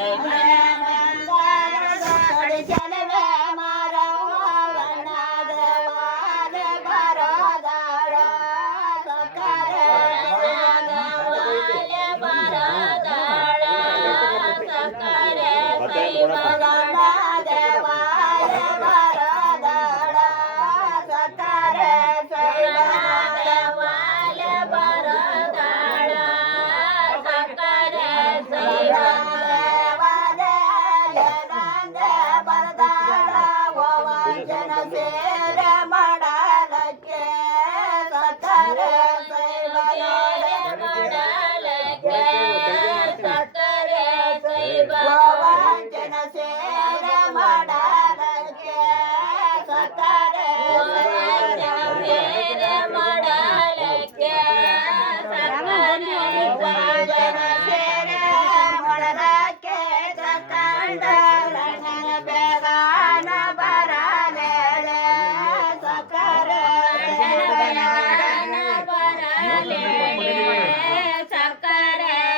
Yeah. Jana Zé.